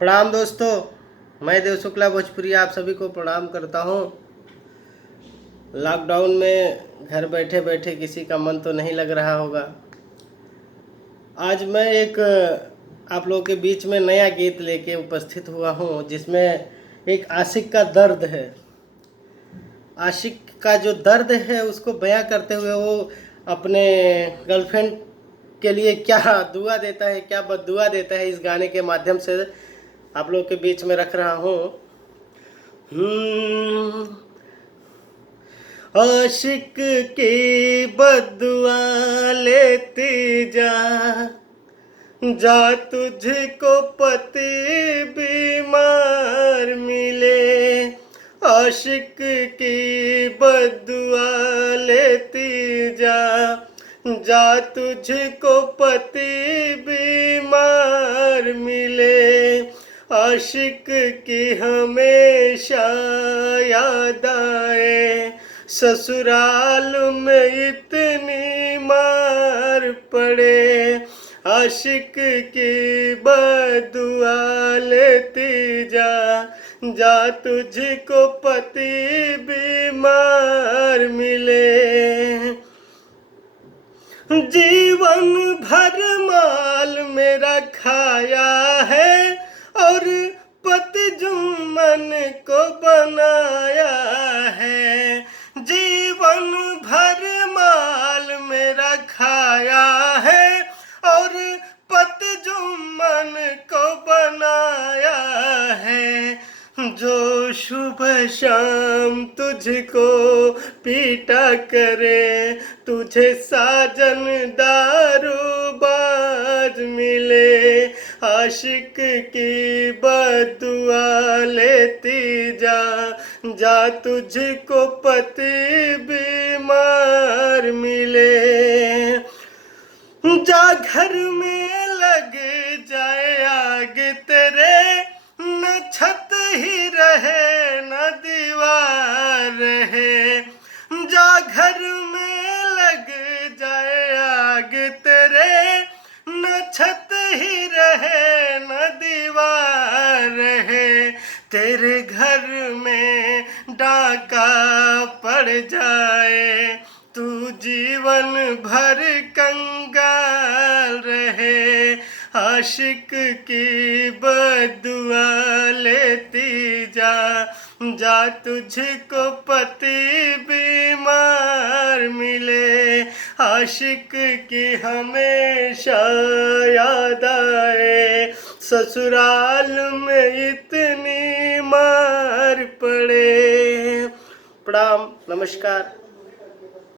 प्रणाम दोस्तों, मैं देव शुक्ला भोजपुरी आप सभी को प्रणाम करता हूँ। लॉकडाउन में घर बैठे बैठे किसी का मन तो नहीं लग रहा होगा। आज मैं एक आप लोगों के बीच में नया गीत लेके उपस्थित हुआ हूँ, जिसमें एक आशिक का दर्द है। आशिक का जो दर्द है उसको बयां करते हुए वो अपने गर्लफ्रेंड के लिए क्या दुआ देता है, क्या बद्दुआ देता है, इस गाने के माध्यम से आप लोगों के बीच में रख रहा हूँ। आशिक की बद्दुआ लेती जा, जा तुझको पति बीमार मिले। आशिक की बद्दुआ लेती जा, जा तुझको पति बीमार मिले। आशिक की हमेशा याद आए, ससुराल में इतनी मार पड़े। आशिक की बद्दुआ लेती जा, जा तुझको पति बीमार मिले। जीवन भर माल मेरा खाया है और पति जुम्मन को बनाया है। जीवन भर माल मेरा खाया है और पति जुम्मन को बनाया है। जो सुबह शाम तुझको पीटा करे, तुझे साजन दारूबाज मिले। आशिक की बद्दुआ लेती जा, जा तुझको पति बीमार मिले। जा घर में लग जाए आग तेरे, न छत ही रहे न दीवार रहे। जा घर में लग जाए आग तेरे, न छत ही रहे न दीवार रहे। तेरे घर में डाका पड़ जाए, तू जीवन भर कंगाल रहे। आशिक की बद्दुआ लेती जा, जा तुझको पति बीमार मिले। आशिक की हमेशा याद आए, ससुराल में इतनी मार पड़े। प्रणाम, नमस्कार।